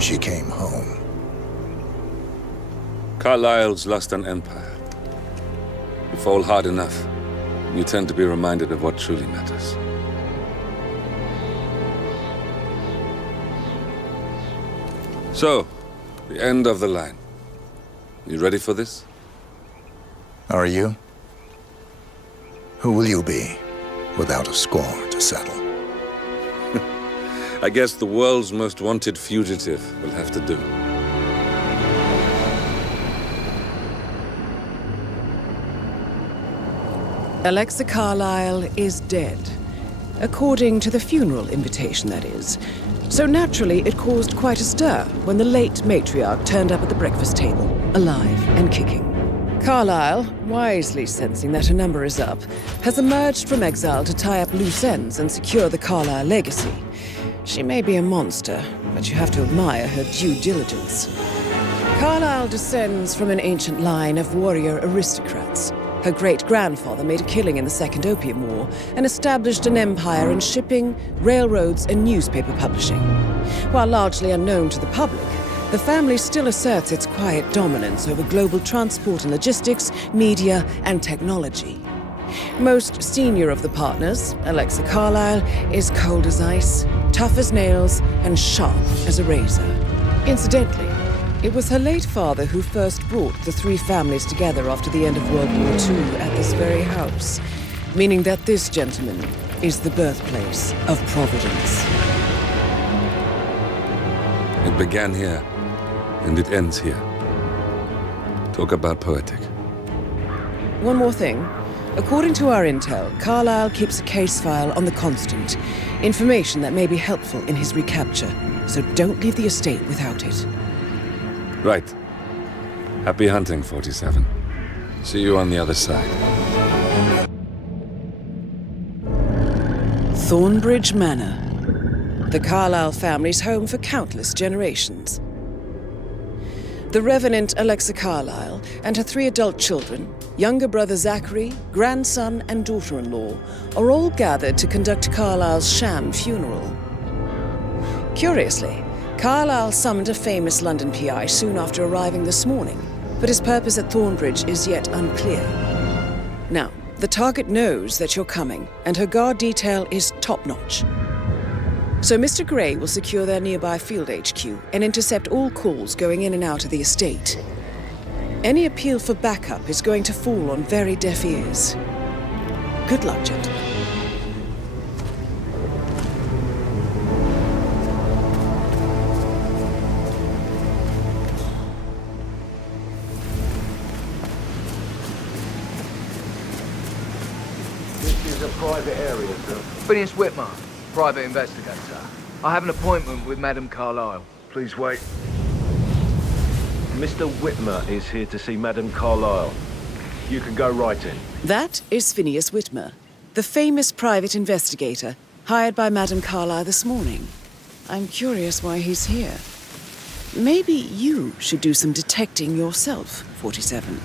she came home. Carlyle's lost an empire. You fall hard enough, you tend to be reminded of what truly matters. So, the end of the line. You ready for this? Are you? Who will you be, without a score to settle? I guess the world's most wanted fugitive will have to do. Alexa Carlyle is dead. According to the funeral invitation, that is. So naturally, it caused quite a stir when the late matriarch turned up at the breakfast table, alive and kicking. Carlyle, wisely sensing that her number is up, has emerged from exile to tie up loose ends and secure the Carlyle legacy. She may be a monster, but you have to admire her due diligence. Carlyle descends from an ancient line of warrior aristocrats. Her great-grandfather made a killing in the Second Opium War and established an empire in shipping, railroads, and newspaper publishing. While largely unknown to the public, the family still asserts its quiet dominance over global transport and logistics, media, and technology. Most senior of the partners, Alexa Carlyle, is cold as ice, tough as nails, and sharp as a razor. Incidentally, it was her late father who first brought the three families together after the end of World War II at this very house, meaning that this gentleman is the birthplace of Providence. It began here, and it ends here. Talk about poetic. One more thing. According to our intel, Carlyle keeps a case file on the Constant, information that may be helpful in his recapture, so don't leave the estate without it. Right. Happy hunting, 47. See you on the other side. Thornbridge Manor. The Carlyle family's home for countless generations. The Revenant Alexa Carlyle and her 3 adult children, younger brother Zachary, grandson and daughter-in-law, are all gathered to conduct Carlyle's sham funeral. Curiously, Carlyle summoned a famous London PI soon after arriving this morning, but his purpose at Thornbridge is yet unclear. Now, the target knows that you're coming, and her guard detail is top-notch. So Mr. Gray will secure their nearby field HQ and intercept all calls going in and out of the estate. Any appeal for backup is going to fall on very deaf ears. Good luck, gentlemen. This is a private area, sir. Phineas Whitmer, private investigator. I have an appointment with Madame Carlyle. Please wait. Mr. Whitmer is here to see Madame Carlyle. You can go right in. That is Phineas Whitmer, the famous private investigator hired by Madame Carlyle this morning. I'm curious why he's here. Maybe you should do some detecting yourself, 47.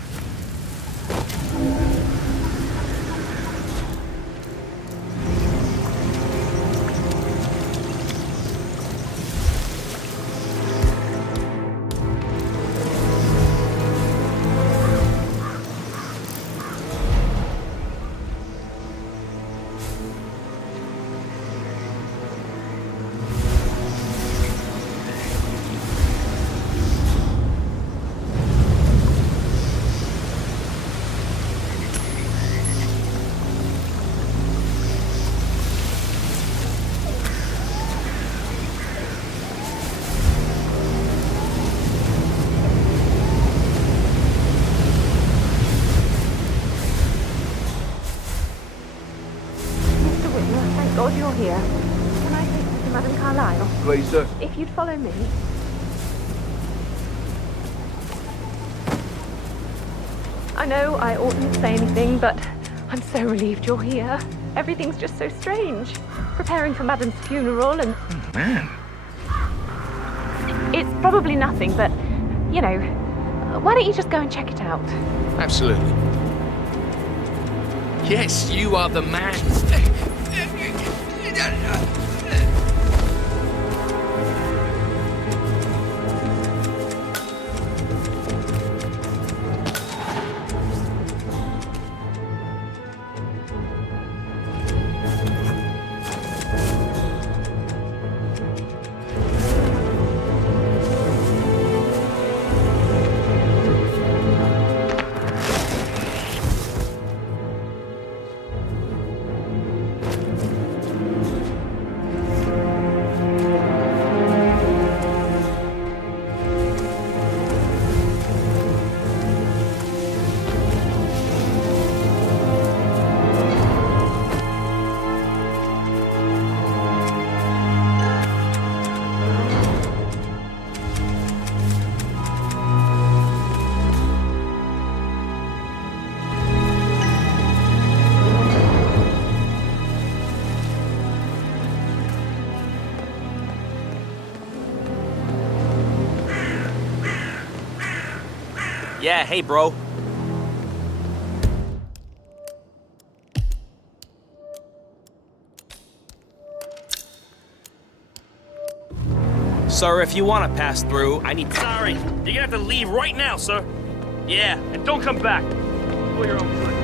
God you're here. Can I take you to Madame Carlyle? Please, sir. If you'd follow me. I know I oughtn't say anything, but I'm so relieved you're here. Everything's just so strange. Preparing for Madame's funeral and... Oh, man. It's probably nothing, but, you know, why don't you just go and check it out? Absolutely. Yes, you are the man. Yeah, hey, bro. Sir, if you want to pass through, I need... Sorry, you're gonna have to leave right now, sir. Yeah, and don't come back. For your own good.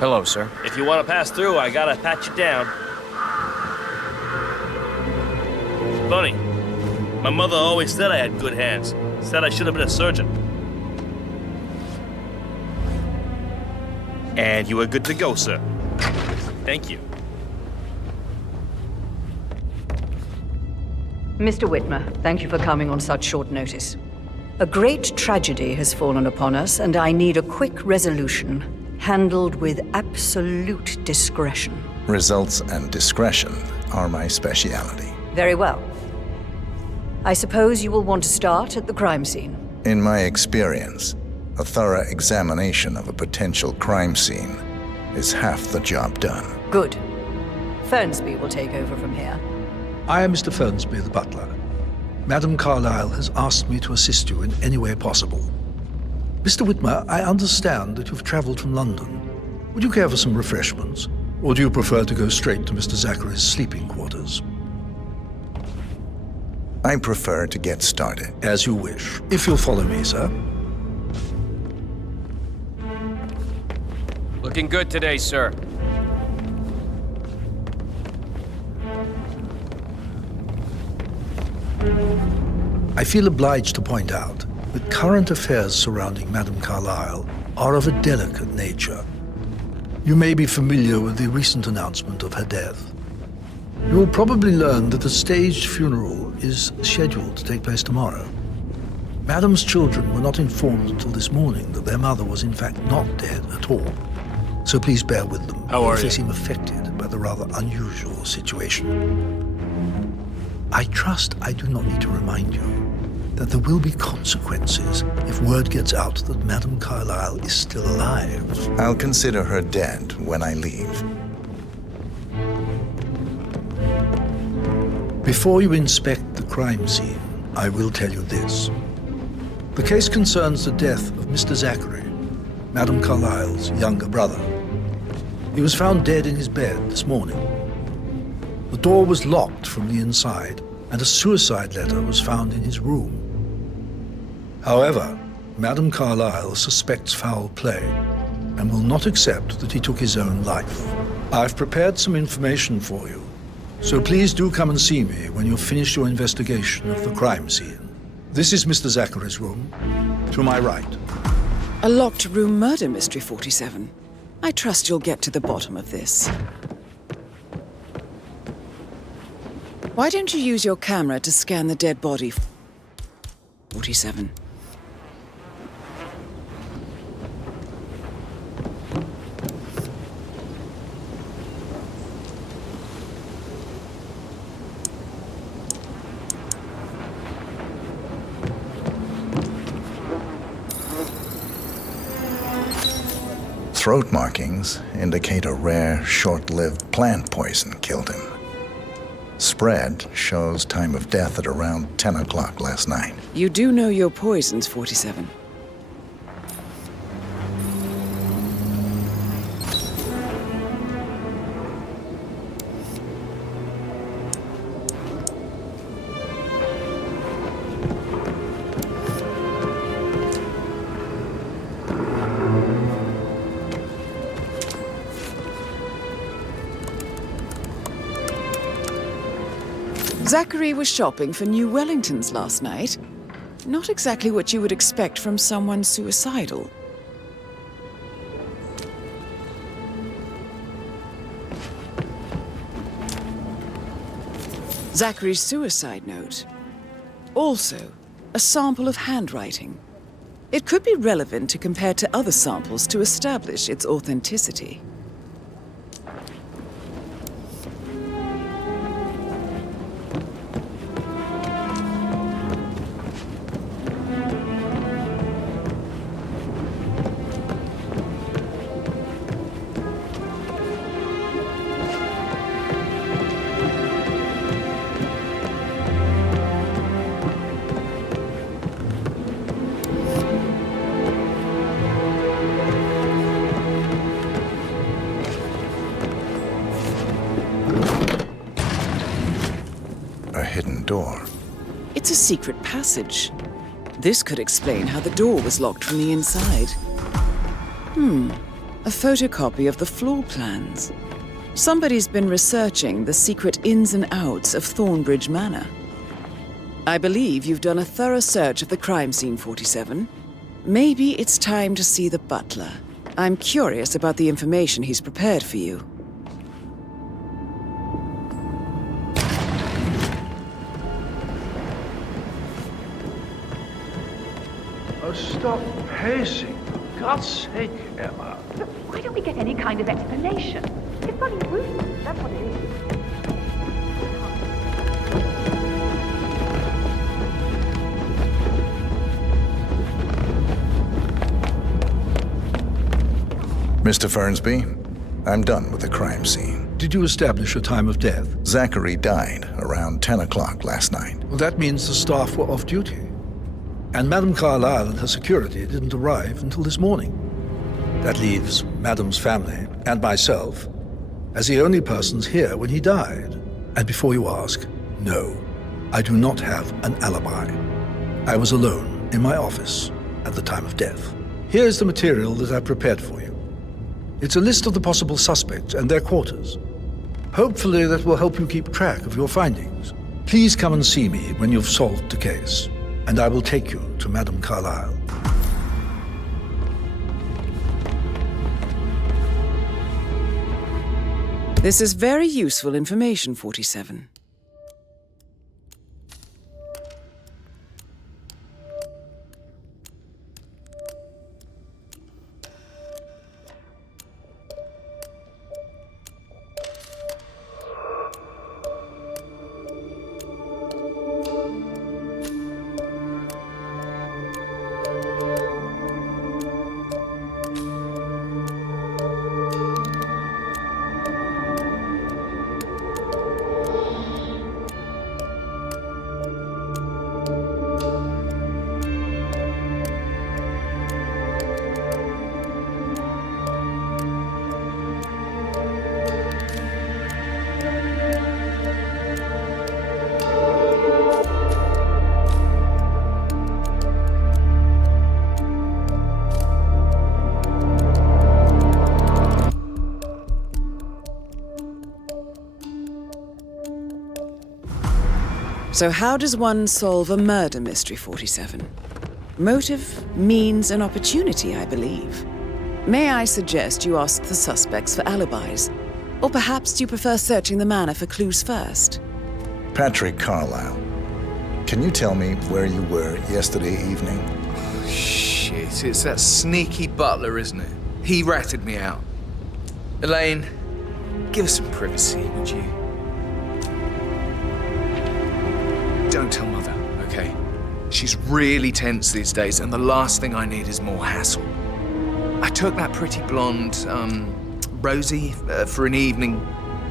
Hello, sir. If you want to pass through, I gotta pat you down. Funny. My mother always said I had good hands. Said I should have been a surgeon. And you are good to go, sir. Thank you. Mr. Whitmer, thank you for coming on such short notice. A great tragedy has fallen upon us, and I need a quick resolution, handled with absolute discretion. Results and discretion are my speciality. Very well. I suppose you will want to start at the crime scene. In my experience, a thorough examination of a potential crime scene is half the job done. Good. Fernsby will take over from here. I am Mr. Fernsby, the butler. Madam Carlyle has asked me to assist you in any way possible. Mr. Whitmer, I understand that you've traveled from London. Would you care for some refreshments? Or do you prefer to go straight to Mr. Zachary's sleeping quarters? I prefer to get started. As you wish. If you'll follow me, sir. Looking good today, sir. I feel obliged to point out that current affairs surrounding Madame Carlyle are of a delicate nature. You may be familiar with the recent announcement of her death. You will probably learn that a staged funeral is scheduled to take place tomorrow. Madame's children were not informed until this morning that their mother was in fact not dead at all. So please bear with them if they seem affected by the rather unusual situation. I trust I do not need to remind you that there will be consequences if word gets out that Madame Carlyle is still alive. I'll consider her dead when I leave. Before you inspect the crime scene, I will tell you this. The case concerns the death of Mr. Zachary, Madame Carlyle's younger brother. He was found dead in his bed this morning. The door was locked from the inside, and a suicide letter was found in his room. However, Madame Carlyle suspects foul play and will not accept that he took his own life. I've prepared some information for you, so please do come and see me when you've finished your investigation of the crime scene. This is Mr. Zachary's room, to my right. A locked room murder mystery, 47. I trust you'll get to the bottom of this. Why don't you use your camera to scan the dead body, 47? Throat markings indicate a rare, short-lived plant poison killed him. Spread shows time of death at around 10 o'clock last night. You do know your poisons, 47. Zachary was shopping for new Wellingtons last night. Not exactly what you would expect from someone suicidal. Zachary's suicide note. Also, a sample of handwriting. It could be relevant to compare to other samples to establish its authenticity. Door. It's a secret passage. This could explain how the door was locked from the inside. A photocopy of the floor plans. Somebody's been researching the secret ins and outs of Thornbridge Manor. I believe you've done a thorough search of the crime scene, 47. Maybe it's time to see the butler. I'm curious about the information he's prepared for you. Stop pacing, for God's sake, Emma. Look, why don't we get any kind of explanation? It's bloody ruthless, that's what it is. Mr. Fernsby, I'm done with the crime scene. Did you establish a time of death? Zachary died around 10 o'clock last night. Well, that means the staff were off duty. And Madame Carlyle and her security didn't arrive until this morning. That leaves Madame's family and myself as the only persons here when he died. And before you ask, no, I do not have an alibi. I was alone in my office at the time of death. Here is the material that I've prepared for you. It's a list of the possible suspects and their quarters. Hopefully that will help you keep track of your findings. Please come and see me when you've solved the case, and I will take you to Madame Carlyle. This is very useful information, 47. So how does one solve a murder mystery, 47? Motive, means, and opportunity, I believe. May I suggest you ask the suspects for alibis? Or perhaps do you prefer searching the manor for clues first? Patrick Carlyle, can you tell me where you were yesterday evening? Shit, it's that sneaky butler, isn't it? He ratted me out. Elaine, give us some privacy, would you? Don't tell Mother, okay? She's really tense these days, and the last thing I need is more hassle. I took that pretty blonde, Rosie, for an evening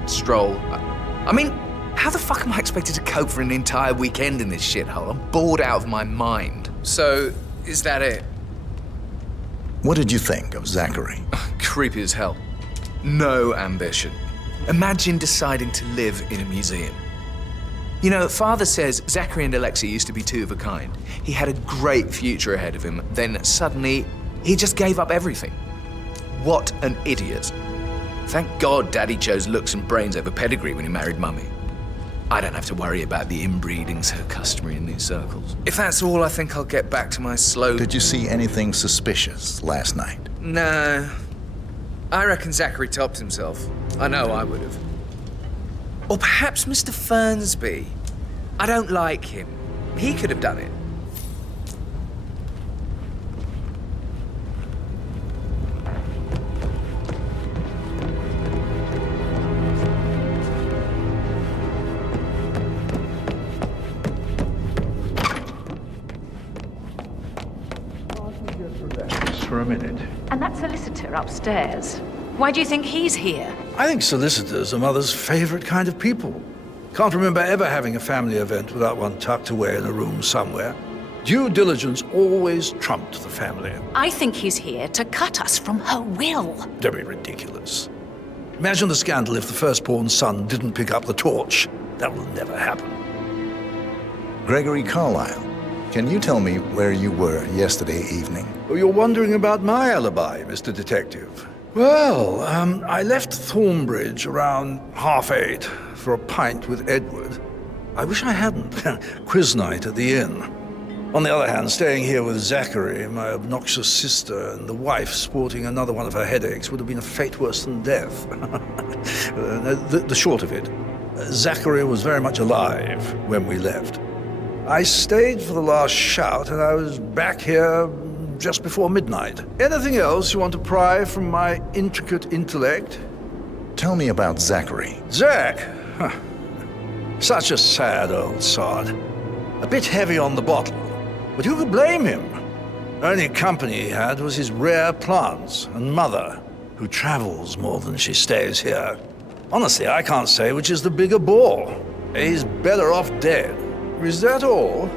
stroll. I mean, how the fuck am I expected to cope for an entire weekend in this shithole? I'm bored out of my mind. So, is that it? What did you think of Zachary? Creepy as hell. No ambition. Imagine deciding to live in a museum. You know, Father says Zachary and Alexei used to be two of a kind. He had a great future ahead of him, then suddenly, he just gave up everything. What an idiot. Thank God Daddy chose looks and brains over pedigree when he married Mummy. I don't have to worry about the inbreeding so customary in these circles. If that's all, I think I'll get back to my slow... Did you see anything suspicious last night? No. I reckon Zachary topped himself. I know I would have. Or perhaps Mr. Fernsby. I don't like him. He could have done it. Just for a minute. And that solicitor upstairs. Why do you think he's here? I think solicitors are Mother's favorite kind of people. Can't remember ever having a family event without one tucked away in a room somewhere. Due diligence always trumped the family. I think he's here to cut us from her will. Don't be ridiculous. Imagine the scandal if the firstborn son didn't pick up the torch. That will never happen. Gregory Carlyle, can you tell me where you were yesterday evening? Oh, you're wondering about my alibi, Mr. Detective. Well, I left Thornbridge around 8:30 for a pint with Edward. I wish I hadn't. Quiz night at the inn. On the other hand, staying here with Zachary, my obnoxious sister, and the wife sporting another one of her headaches would have been a fate worse than death. The short of it, Zachary was very much alive when we left. I stayed for the last shout, and I was back here just before midnight. Anything else you want to pry from my intricate intellect? Tell me about Zachary. Zach? Huh. Such a sad old sod. A bit heavy on the bottle. But who could blame him? Only company he had was his rare plants and Mother, who travels more than she stays here. Honestly, I can't say which is the bigger bore. He's better off dead. Is that all?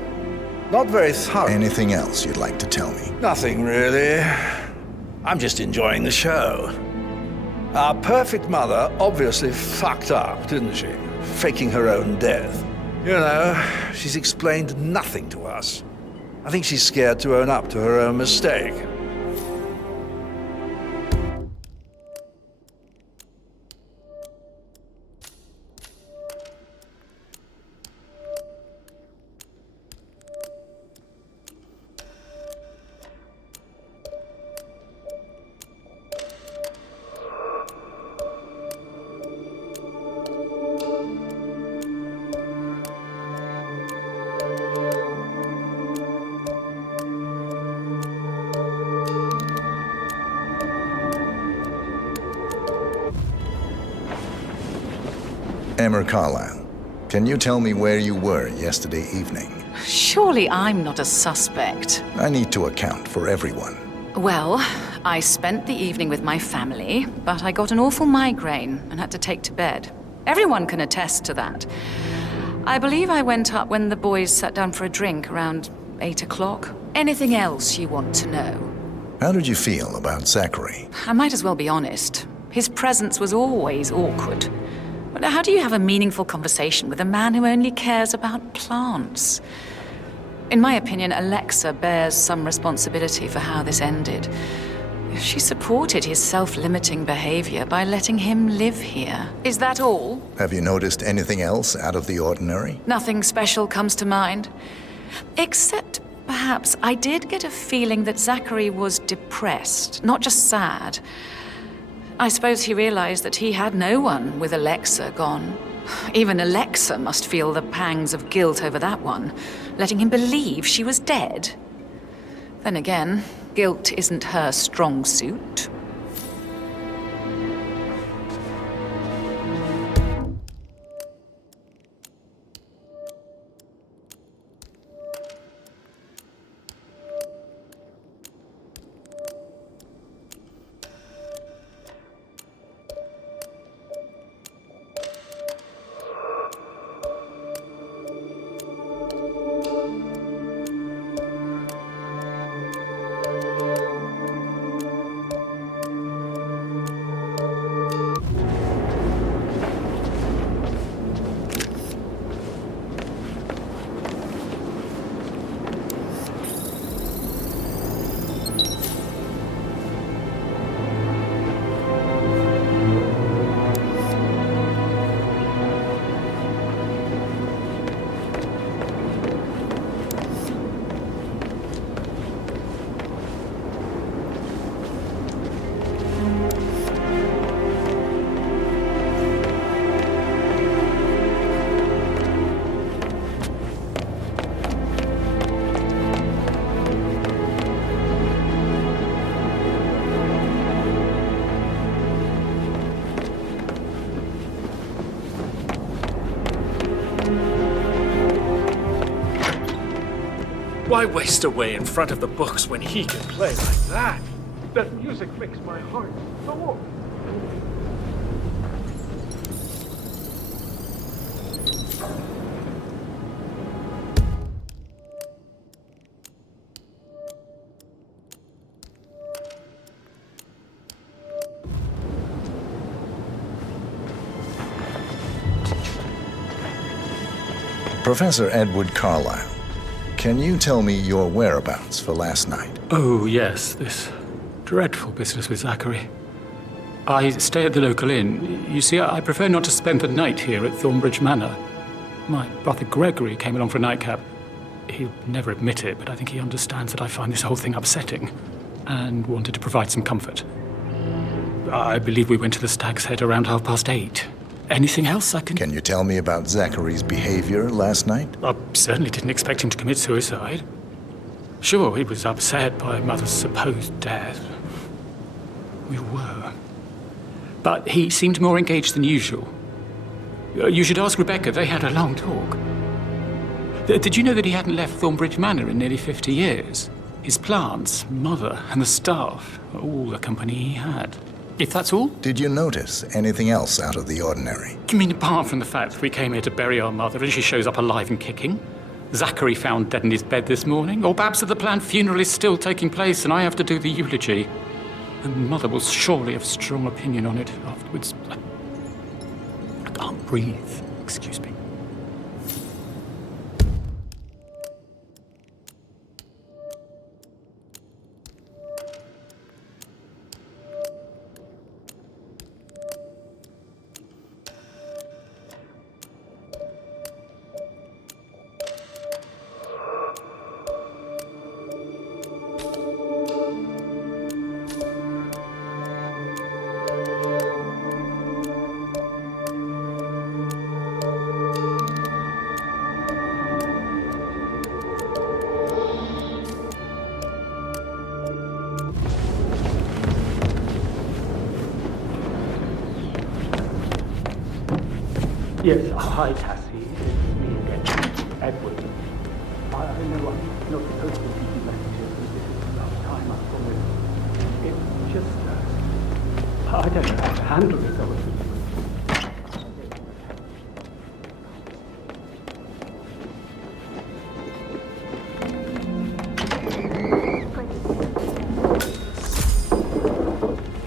Not very thorough. Anything else you'd like to tell me? Nothing really. I'm just enjoying the show. Our perfect mother obviously fucked up, didn't she? Faking her own death. You know, she's explained nothing to us. I think she's scared to own up to her own mistake. Emma Carlyle, can you tell me where you were yesterday evening? Surely I'm not a suspect. I need to account for everyone. Well, I spent the evening with my family, but I got an awful migraine and had to take to bed. Everyone can attest to that. I believe I went up when the boys sat down for a drink around 8 o'clock. Anything else you want to know? How did you feel about Zachary? I might as well be honest. His presence was always awkward. But how do you have a meaningful conversation with a man who only cares about plants? In my opinion, Alexa bears some responsibility for how this ended. She supported his self-limiting behavior by letting him live here. Is that all? Have you noticed anything else out of the ordinary? Nothing special comes to mind. Except, perhaps, I did get a feeling that Zachary was depressed, not just sad. I suppose he realized that he had no one with Alexa gone. Even Alexa must feel the pangs of guilt over that one, letting him believe she was dead. Then again, guilt isn't her strong suit. Why waste away in front of the books when he can play like that? That music makes my heart soar. Professor Edward Carlyle, can you tell me your whereabouts for last night? Oh, yes, this dreadful business with Zachary. I stay at the local inn. You see, I prefer not to spend the night here at Thornbridge Manor. My brother Gregory came along for a nightcap. He'll never admit it, but I think he understands that I find this whole thing upsetting and wanted to provide some comfort. I believe we went to the Stag's Head around 8:30. Anything else I can... Can you tell me about Zachary's behavior last night? I certainly didn't expect him to commit suicide. Sure, he was upset by Mother's supposed death. We were. But he seemed more engaged than usual. You should ask Rebecca. They had a long talk. Did you know that he hadn't left Thornbridge Manor in nearly 50 years? His plants, Mother, and the staff were all the company he had. If that's all? Did you notice anything else out of the ordinary? You mean apart from the fact that we came here to bury our mother and she shows up alive and kicking? Zachary found dead in his bed this morning? Or perhaps that the planned funeral is still taking place and I have to do the eulogy? And Mother will surely have strong opinion on it afterwards. I can't breathe. Excuse me. Yes, hi, Cassie. It's me again, Edward. I know I'm not supposed to leave you messages, but this is the last time I've gone with. It's just, I don't know how to handle this, obviously.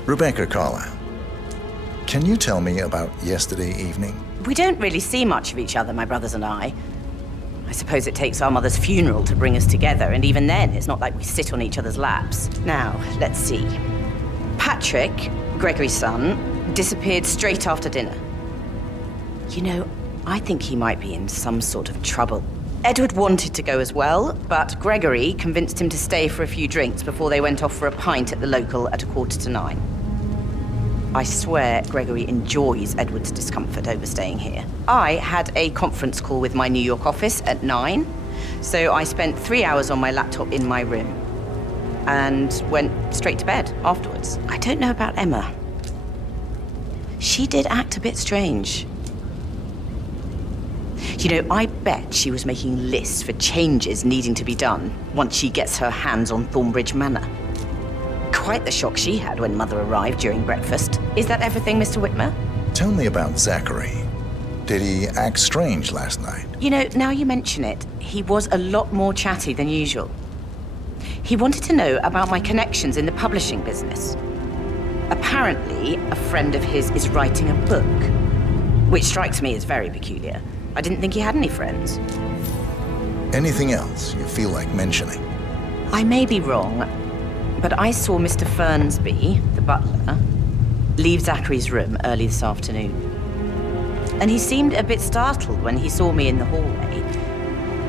Rebecca Carlyle, can you tell me about yesterday evening? We don't really see much of each other, my brothers and I. I suppose it takes our mother's funeral to bring us together, and even then, it's not like we sit on each other's laps. Now, let's see. Patrick, Gregory's son, disappeared straight after dinner. You know, I think he might be in some sort of trouble. Edward wanted to go as well, but Gregory convinced him to stay for a few drinks before they went off for a pint at the local at 9:15. I swear Gregory enjoys Edward's discomfort over staying here. I had a conference call with my New York office at 9, so I spent 3 hours on my laptop in my room and went straight to bed afterwards. I don't know about Emma. She did act a bit strange. You know, I bet she was making lists for changes needing to be done once she gets her hands on Thornbridge Manor. Quite the shock she had when Mother arrived during breakfast. Is that everything, Mr. Whitmer? Tell me about Zachary. Did he act strange last night? You know, now you mention it, he was a lot more chatty than usual. He wanted to know about my connections in the publishing business. Apparently, a friend of his is writing a book, which strikes me as very peculiar. I didn't think he had any friends. Anything else you feel like mentioning? I may be wrong, but I saw Mr. Fernsby, the butler, leave Zachary's room early this afternoon. And he seemed a bit startled when he saw me in the hallway.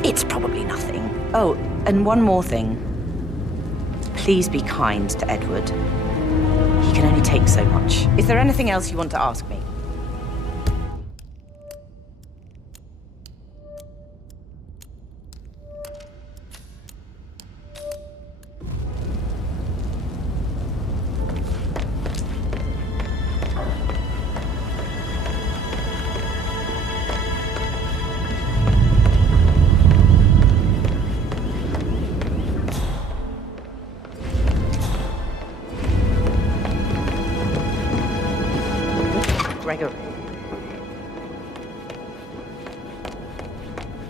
It's probably nothing. Oh, and one more thing. Please be kind to Edward. He can only take so much. Is there anything else you want to ask me? Gregory.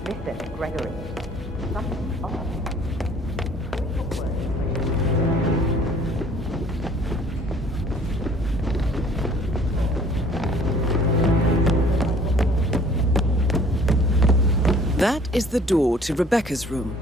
Listen, Gregory. Something's off. That is the door to Rebecca's room.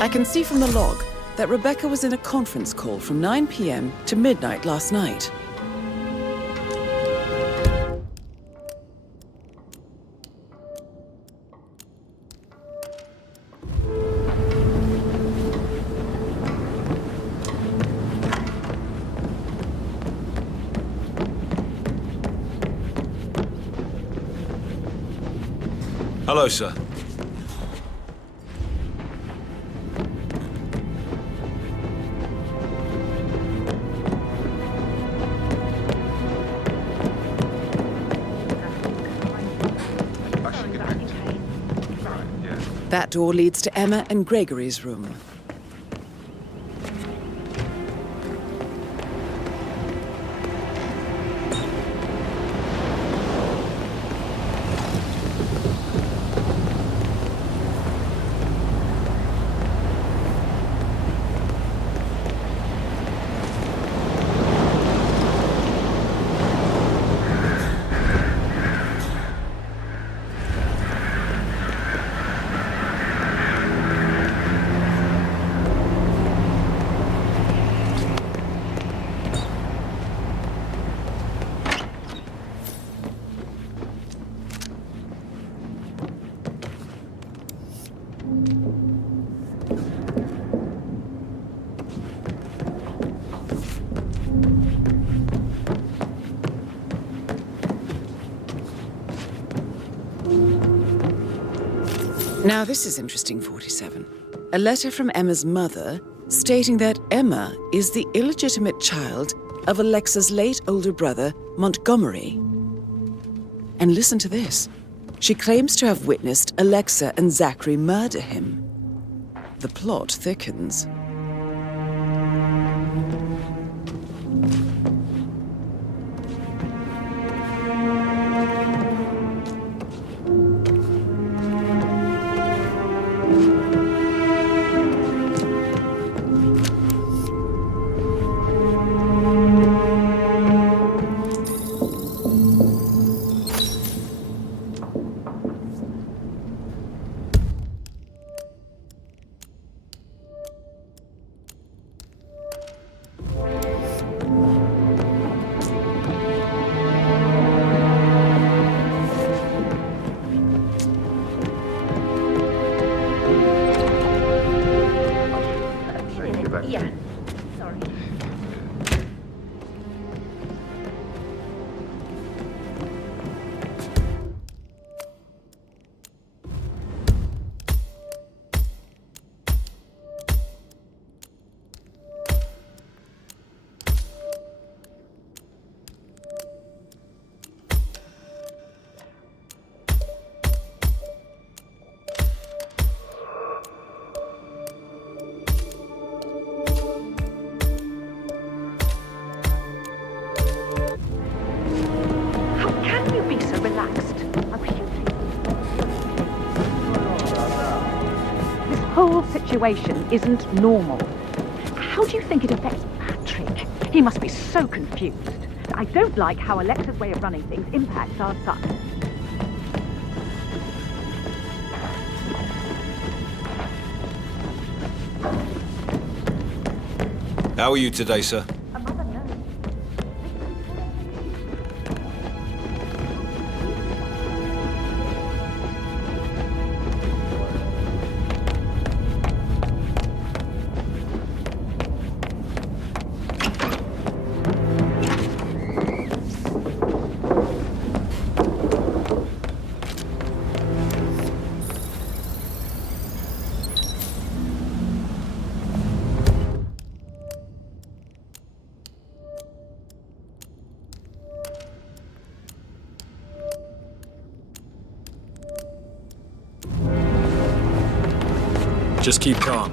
I can see from the log that Rebecca was in a conference call from 9 p.m. to midnight last night. Hello, sir. That door leads to Emma and Gregory's room. Now this is interesting, 47. A letter from Emma's mother stating that Emma is the illegitimate child of Alexa's late older brother, Montgomery. And listen to this. She claims to have witnessed Alexa and Zachary murder him. The plot thickens. Situation isn't normal. How do you think it affects Patrick? He must be so confused. I don't like how Alexa's way of running things impacts our son. How are you today, sir? Just keep calm.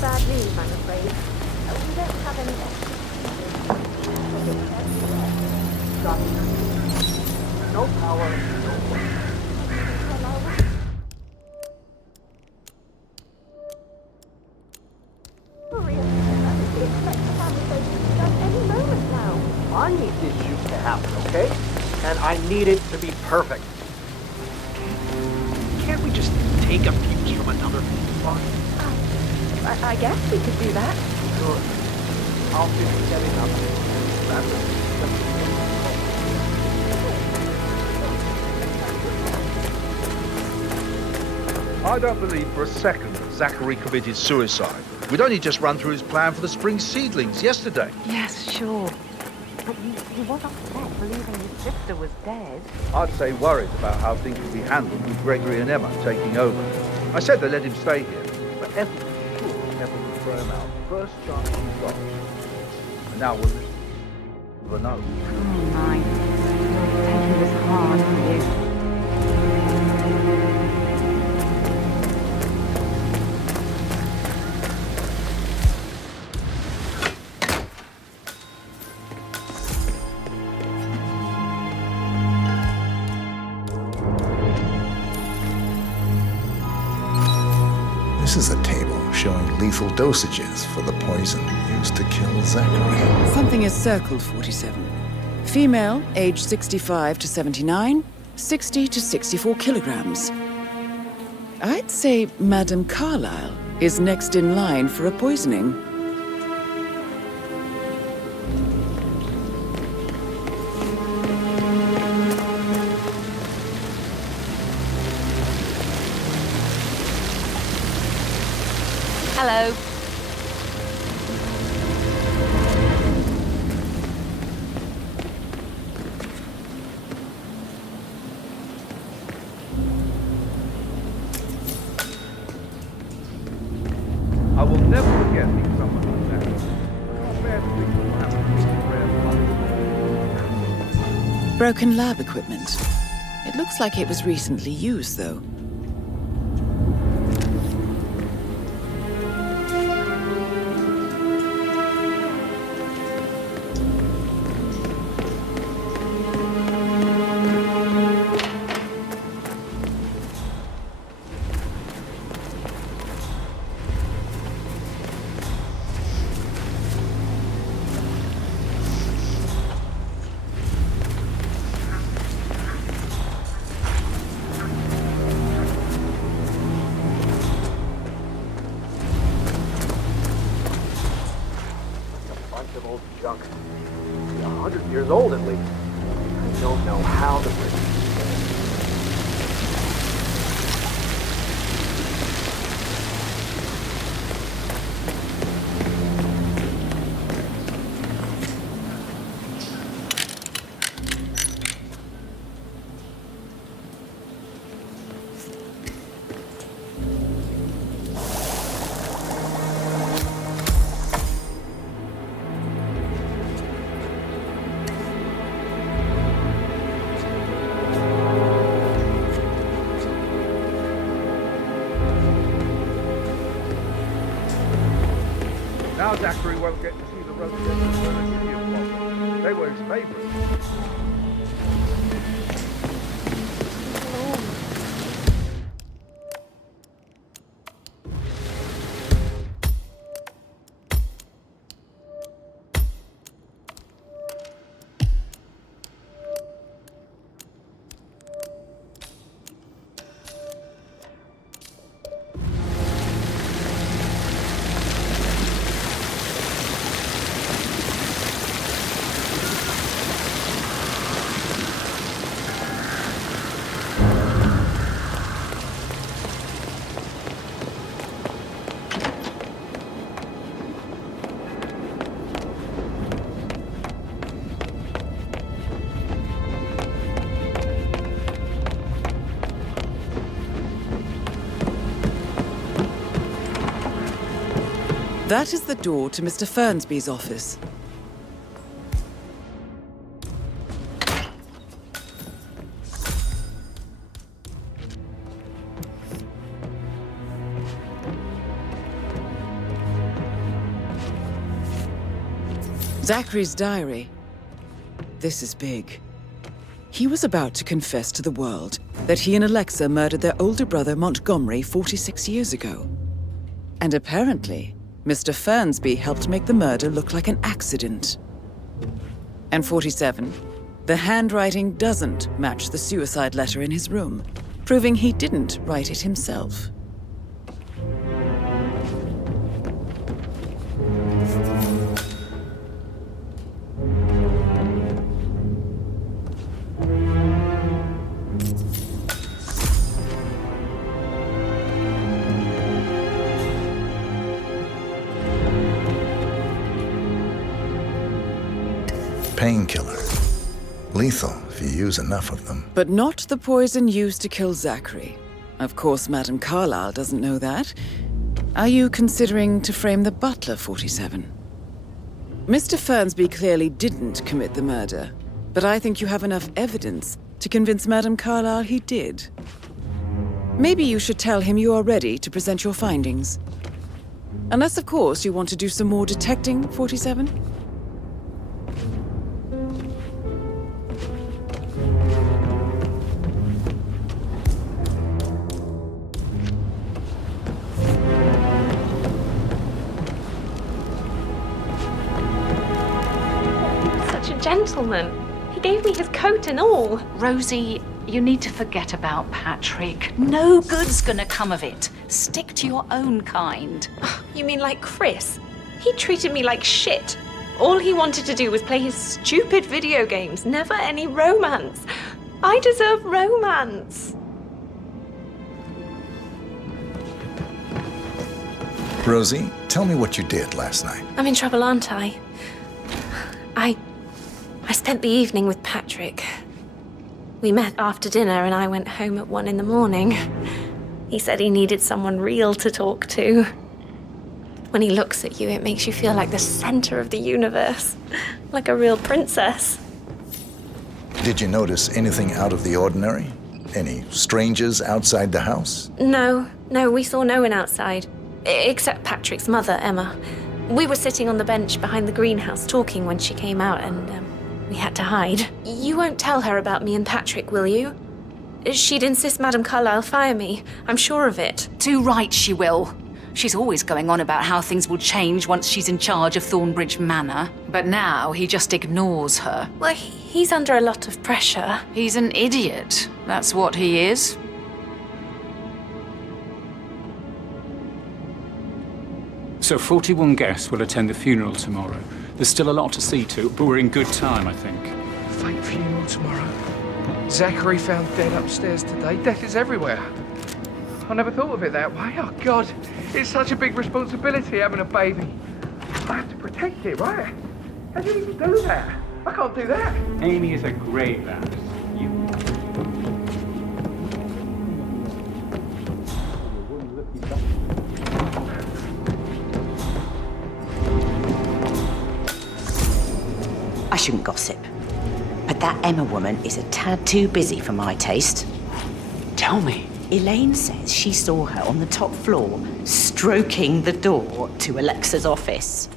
Bad news, I'm afraid. We don't have any No power, no way. I need this shoot to happen, okay? And I need it to be perfect. Can't we just take a fuse from another fuse box? I guess we could do that. Good. I'll finish setting up. I don't believe for a second that Zachary committed suicide. We'd only just run through his plan for the spring seedlings yesterday. Yes, sure. But he was upset believing his sister was dead. I'd say worried about how things would be handled with Gregory and Emma taking over. I said they let him stay here, but Ethel was sure Emma would throw him out first chance he got. And now we'll know. Oh my. It's taking this hard for you. This is a table showing lethal dosages for the poison used to kill Zachary. Something is circled, 47. Female, age 65 to 79, 60 to 64 kilograms. I'd say Madame Carlyle is next in line for a poisoning. Hello. I will never forget meeting someone like that. Not fair to think what happened to rare. Broken lab equipment. It looks like it was recently used, though. Of old junk. 100 years old at least. I don't know how to bring it. Zachary won't get to see the rhododendron blossom. They were his favourites. That is the door to Mr. Fernsby's office. Zachary's diary. This is big. He was about to confess to the world that he and Alexa murdered their older brother Montgomery 46 years ago. And apparently, Mr. Fernsby helped make the murder look like an accident. And 47, the handwriting doesn't match the suicide letter in his room, proving he didn't write it himself. Painkiller. Lethal if you use enough of them. But not the poison used to kill Zachary. Of course, Madame Carlyle doesn't know that. Are you considering to frame the butler, 47? Mr. Fernsby clearly didn't commit the murder, but I think you have enough evidence to convince Madame Carlyle he did. Maybe you should tell him you are ready to present your findings. Unless, of course, you want to do some more detecting, 47? Gentleman. He gave me his coat and all. Rosie, you need to forget about Patrick. No good's gonna come of it. Stick to your own kind. You mean like Chris? He treated me like shit. All he wanted to do was play his stupid video games, never any romance. I deserve romance. Rosie, tell me what you did last night. I'm in trouble, aren't I? I spent the evening with Patrick. We met after dinner and I went home at 1 in the morning. He said he needed someone real to talk to. When he looks at you, it makes you feel like the center of the universe, like a real princess. Did you notice anything out of the ordinary? Any strangers outside the house? No, we saw no one outside, except Patrick's mother, Emma. We were sitting on the bench behind the greenhouse talking when she came out and we had to hide. You won't tell her about me and Patrick, will you? She'd insist Madame Carlyle fire me. I'm sure of it. Too right she will. She's always going on about how things will change once she's in charge of Thornbridge Manor. But now he just ignores her. Well, he's under a lot of pressure. He's an idiot. That's what he is. So 41 guests will attend the funeral tomorrow. There's still a lot to see to, but we're in good time, I think. Fake funeral tomorrow. Zachary found dead upstairs today. Death is everywhere. I never thought of it that way. Oh, God. It's such a big responsibility having a baby. I have to protect it, right? How do you even do that? I can't do that. Amy is a great lass. I shouldn't gossip, but that Emma woman is a tad too busy for my taste. Tell me. Elaine says she saw her on the top floor, stroking the door to Alexa's office.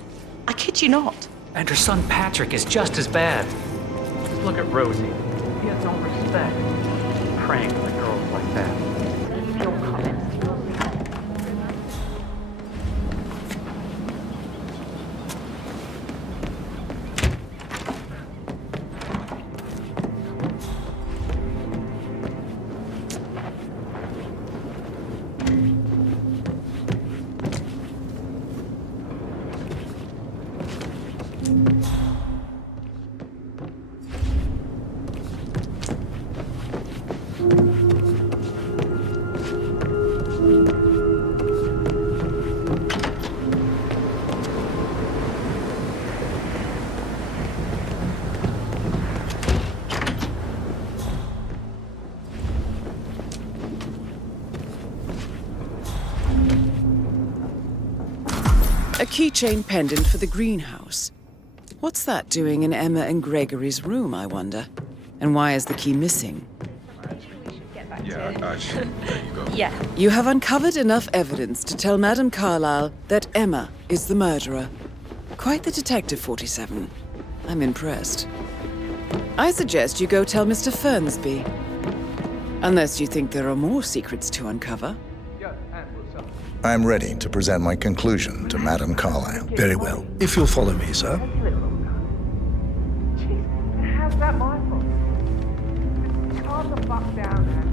kid you not. And her son Patrick is just as bad. Just look at Rosie. He has no respect. Preying on girls like that. Your comments. A keychain pendant for the greenhouse. What's that doing in Emma and Gregory's room, I wonder? And why is the key missing? Yeah, there you go. Yeah. You have uncovered enough evidence to tell Madame Carlyle that Emma is the murderer. Quite the detective, 47. I'm impressed. I suggest you go tell Mr. Fernsby. Unless you think there are more secrets to uncover. I'm ready to present my conclusion to Madame Carlyle. Very well. If you'll follow me, sir. How's that my fault? Calm the fuck down, man.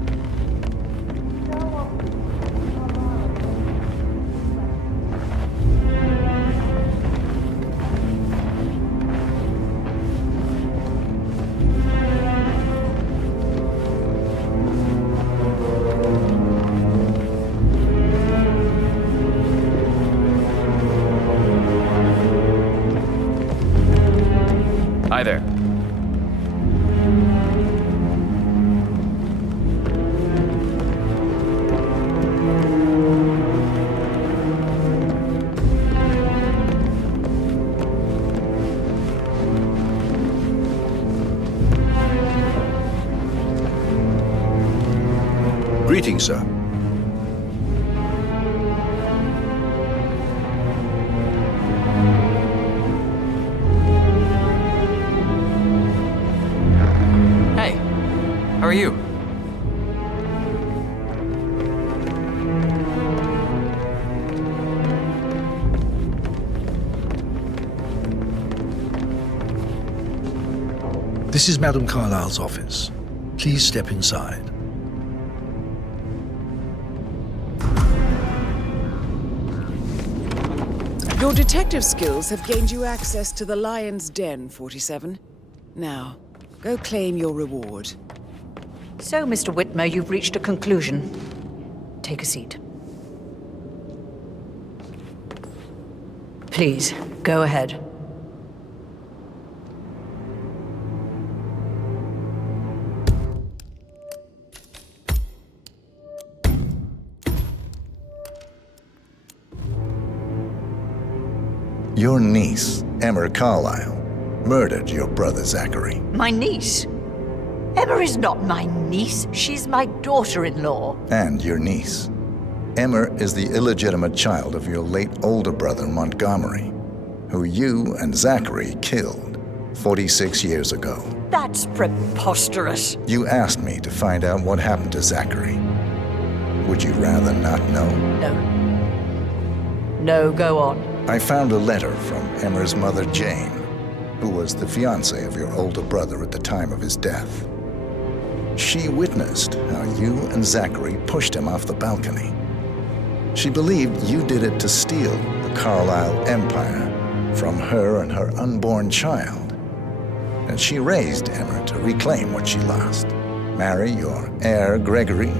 Hi there. Greetings, sir. Hey, how are you? This is Madame Carlyle's office. Please step inside. Your detective skills have gained you access to the Lion's Den, 47. Now, go claim your reward. So, Mr. Whitmer, you've reached a conclusion. Take a seat. Please, go ahead. Your niece, Emma Carlyle, murdered your brother Zachary. My niece? Emma is not my niece. She's my daughter-in-law. And your niece. Emma is the illegitimate child of your late older brother Montgomery, who you and Zachary killed 46 years ago. That's preposterous. You asked me to find out what happened to Zachary. Would you rather not know? No. No, go on. I found a letter from Emma's mother, Jane, who was the fiancée of your older brother at the time of his death. She witnessed how you and Zachary pushed him off the balcony. She believed you did it to steal the Carlyle empire from her and her unborn child. And she raised Emma to reclaim what she lost, marry your heir, Gregory,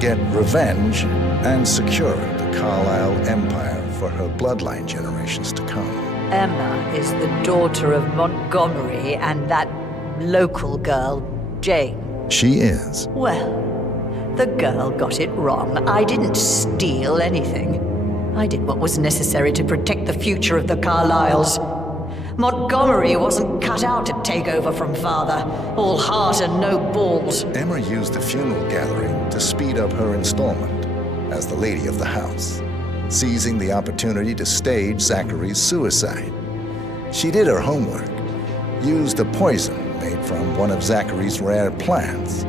get revenge, and secure the Carlyle empire for her bloodline generations to come. Emma is the daughter of Montgomery and that local girl, Jane. She is. Well, the girl got it wrong. I didn't steal anything. I did what was necessary to protect the future of the Carlyles. Montgomery wasn't cut out to take over from father. All heart and no balls. Emma used the funeral gathering to speed up her installment as the lady of the house, seizing the opportunity to stage Zachary's suicide. She did her homework, used a poison made from one of Zachary's rare plants,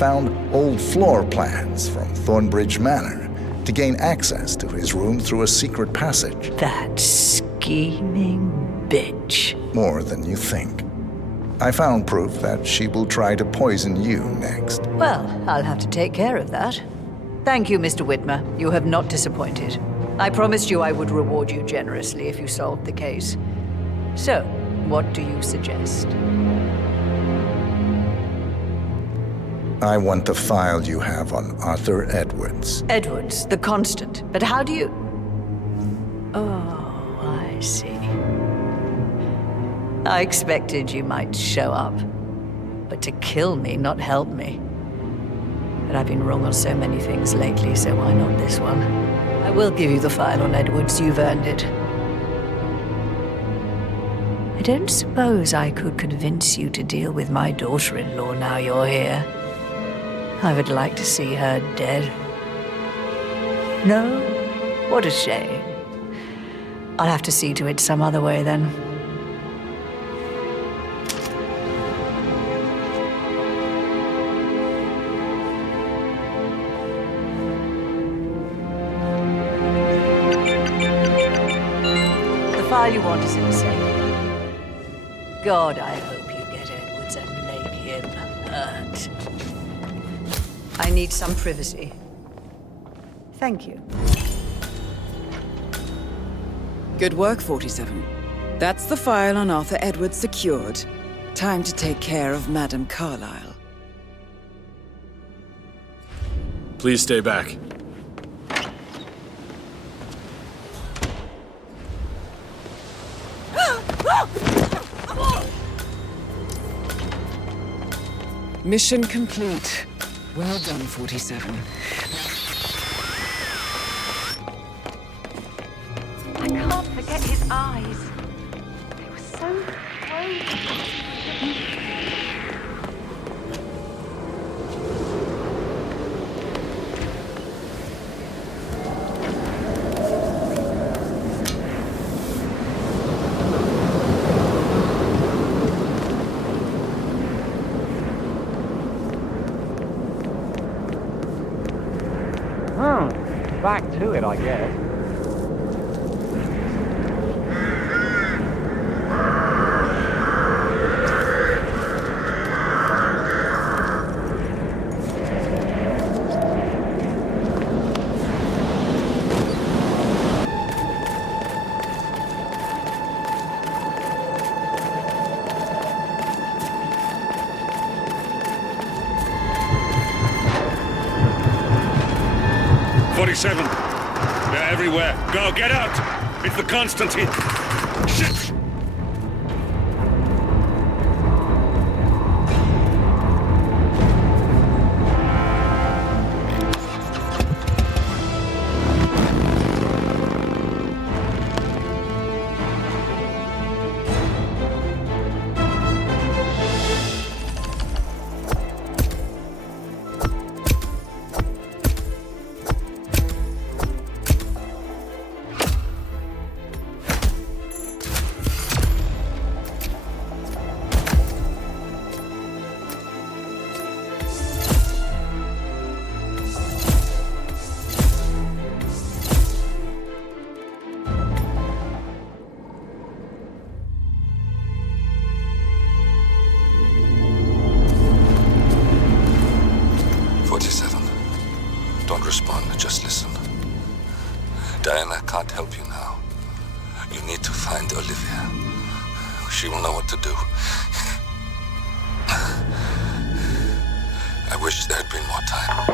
found old floor plans from Thornbridge Manor to gain access to his room through a secret passage. That scheming bitch. More than you think. I found proof that she will try to poison you next. Well, I'll have to take care of that. Thank you, Mr. Whitmer. You have not disappointed. I promised you I would reward you generously if you solved the case. So, what do you suggest? I want the file you have on Arthur Edwards. Edwards, the Constant. But how do you... Oh, I see. I expected you might show up. But to kill me, not help me. But I've been wrong on so many things lately, so why not this one? I will give you the file on Edwards. You've earned it. I don't suppose I could convince you to deal with my daughter-in-law now you're here. I would like to see her dead. No? What a shame. I'll have to see to it some other way then. The file you want is in the safe. God, I hope you get Edwards and make him hurt. I need some privacy. Thank you. Good work, 47. That's the file on Arthur Edwards secured. Time to take care of Madame Carlyle. Please stay back. Mission complete. Well done, 47. I can't forget his eyes. They were so frozen. Back to it, I guess. They're everywhere. Go, get out! It's the Constantine. Shit! Don't respond, just listen. Diana can't help you now. You need to find Olivia. She will know what to do. I wish there had been more time.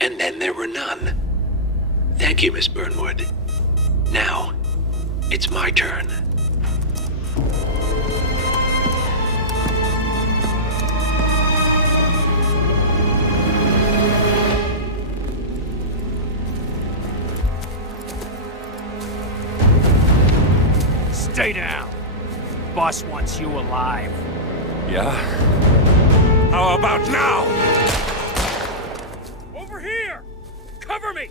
And then there were none. Thank you, Miss Burnwood. Now, it's my turn. Stay down. Boss wants you alive. Yeah? How about now? Cover me!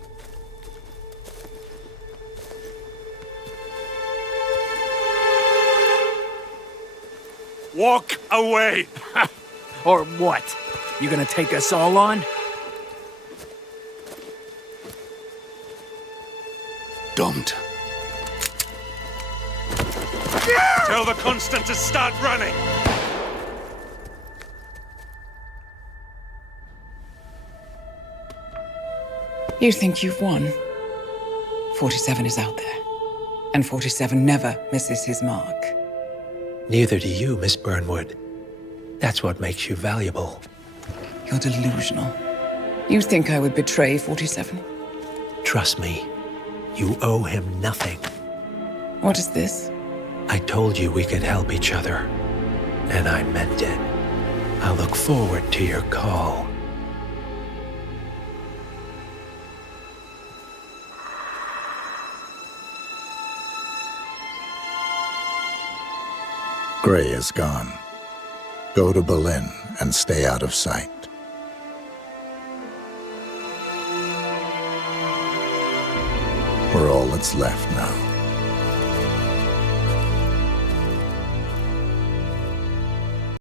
Walk away! Or what? You gonna take us all on? Don't. Tell the Constant to start running! You think you've won? 47 is out there, and 47 never misses his mark. Neither do you, Miss Burnwood. That's what makes you valuable. You're delusional. You think I would betray 47? Trust me, you owe him nothing. What is this? I told you we could help each other, and I meant it. I look forward to your call. Gray is gone. Go to Berlin and stay out of sight. We're all that's left now.